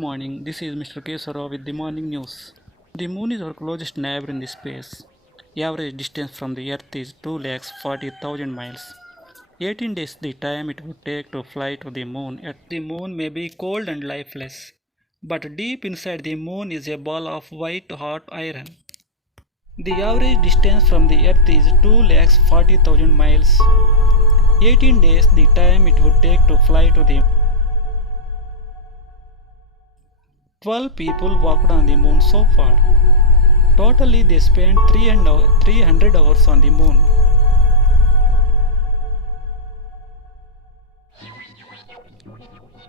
morning, this is Mr. Kesara with the morning news. The moon is our closest neighbor in the space. Average distance from the earth is 240,000 miles. 18 days the time it would take to fly to the moon. Yet the moon may be cold and lifeless, but deep inside the moon is a ball of white hot iron. The average distance from the earth is 240,000 miles. 18 days the time it would take to fly to the moon. 12 people walked on the moon so far. Totally, they spent 300 hours on the moon.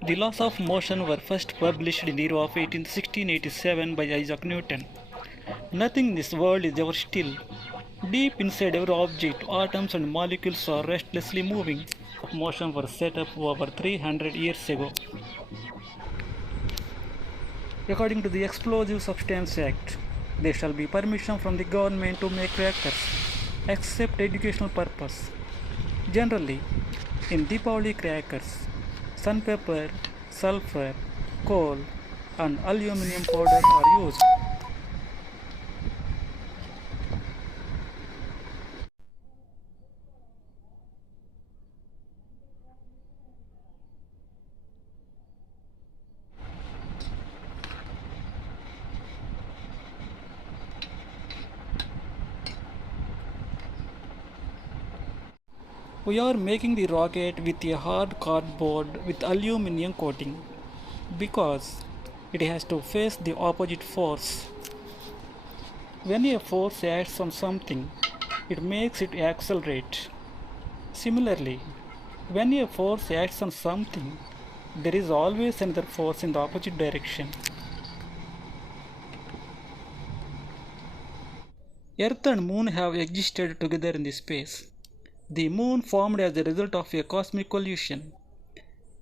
The laws of motion were first published in the year of 1687 by Isaac Newton. Nothing in this world is ever still. Deep inside every object, atoms and molecules are restlessly moving. Motion were set up over 300 years ago. According to the Explosive Substance Act, there shall be permission from the government to make crackers, except educational purpose. Generally, in Deepavali crackers, sandpaper, sulfur, coal, and aluminum powder are used. We are making the rocket with a hard cardboard with aluminum coating because it has to face the opposite force. When a force acts on something, it makes it accelerate. Similarly, when a force acts on something, there is always another force in the opposite direction. Earth and Moon have existed together in the space. The Moon formed as a result of a cosmic collision.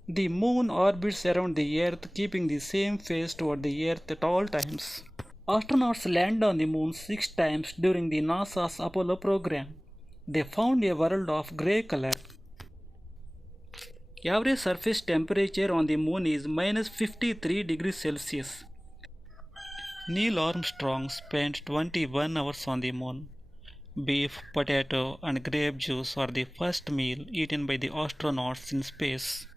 The Moon orbits around the Earth, keeping the same face toward the Earth at all times. Astronauts landed on the Moon 6 times during the NASA's Apollo program. They found a world of gray color. Average surface temperature on the Moon is minus 53 degrees Celsius. Neil Armstrong spent 21 hours on the Moon. Beef, potato, and grape juice are the first meal eaten by the astronauts in space.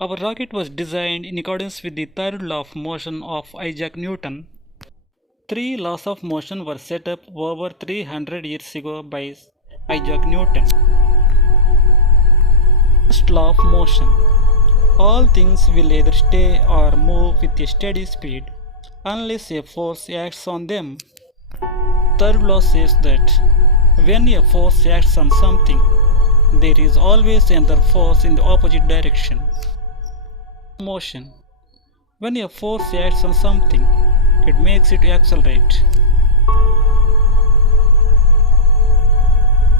Our rocket was designed in accordance with the third law of motion of Isaac Newton. 3 laws of motion were set up over 300 years ago by Isaac Newton. First law of motion. All things will either stay or move with a steady speed unless a force acts on them. Third law says that when a force acts on something, there is always another force in the opposite direction. Motion. When a force acts on something, it makes it accelerate.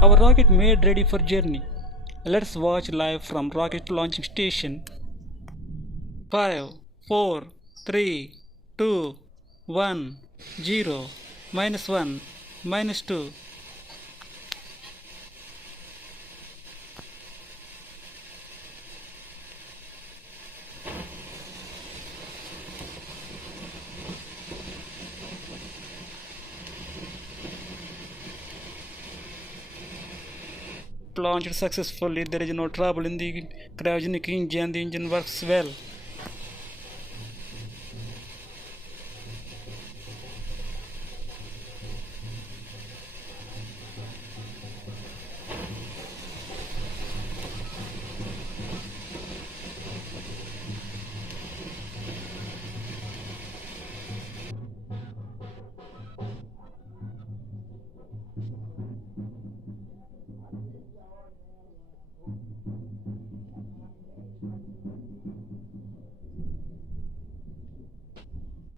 Our rocket made ready for journey. Let's watch live from rocket launching station. 5, 4, 3, 2, 1, 0, -1, -2. Launched successfully. There is no trouble in the cryogenic engine. The engine works well.